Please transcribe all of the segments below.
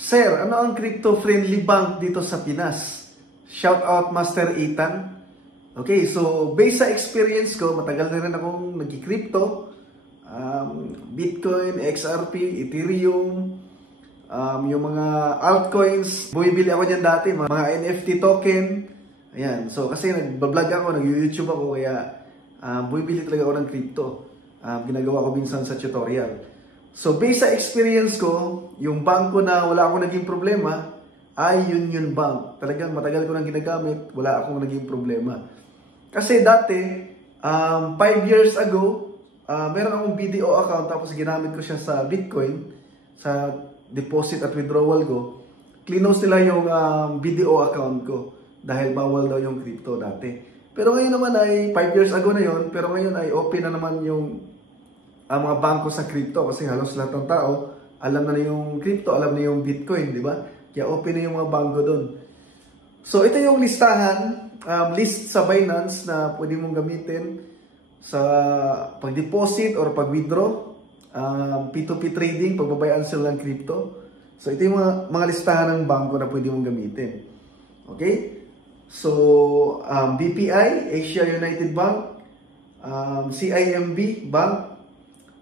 Sir, ano ang crypto-friendly bank dito sa Pinas? Shout out Master Ethan. Okay, so based sa experience ko, matagal na rin akong nag-crypto. Bitcoin, XRP, Ethereum, yung mga altcoins. Bumibili ako dyan dati, mga NFT token. Ayan, so kasi nag-vlog ako, nag-YouTube ako, kaya bumibili talaga ako ng crypto. Ginagawa ko minsan sa tutorial. So based sa experience ko, yung banko na wala akong naging problema ay Union Bank. Talagang matagal ko nang ginagamit, wala akong naging problema. Kasi dati, 5 years ago, meron akong BDO account tapos ginamit ko siya sa Bitcoin, sa deposit at withdrawal ko. Close nila yung BDO account ko dahil bawal daw yung crypto dati. Pero ngayon naman ay 5 years ago na yon, pero ngayon ay open na naman yung mga bangko sa crypto kasi halos lahat ng tao alam na yung crypto, alam na yung Bitcoin, di ba? Kaya open na yung mga bangko doon. So ito yung listahan, list sa Binance na pwede mong gamitin sa pag-deposit or pag-withdraw, P2P trading, pagbabayaan sila ng crypto. So ito yung mga listahan ng bangko na pwede mong gamitin. Okay? So BPI, Asia United Bank, CIMB Bank,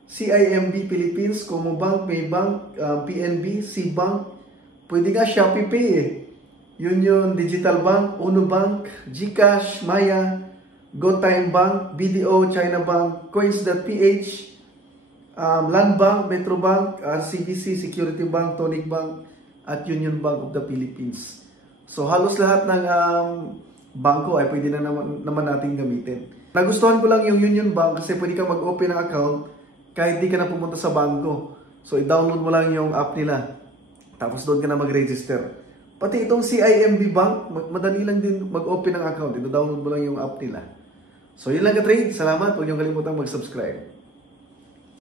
CIMB Philippines, Comobank, Maybank, PNB, Cbank, pwede nga Shopee Pay Union Digital Bank, Uno Bank, GCash, Maya, GoTime Bank, BDO, China Bank, Coins.ph, Land Bank, Metro Bank, RCBC, Security Bank, Tonic Bank, at Union Bank of the Philippines. So halos lahat ng bangko ay pwede na naman natin gamitin. Nagustuhan ko lang yung Union Bank kasi pwede kang mag-open ng account kahit di ka na pumunta sa bangko. So i-download mo lang yung app nila. Tapos doon ka na mag-register. Pati itong CIMB Bank, madali lang din mag-open ng account. I-download mo lang yung app nila. So yun lang ka-trade. Salamat. Huwag niyong kalimutan mag-subscribe.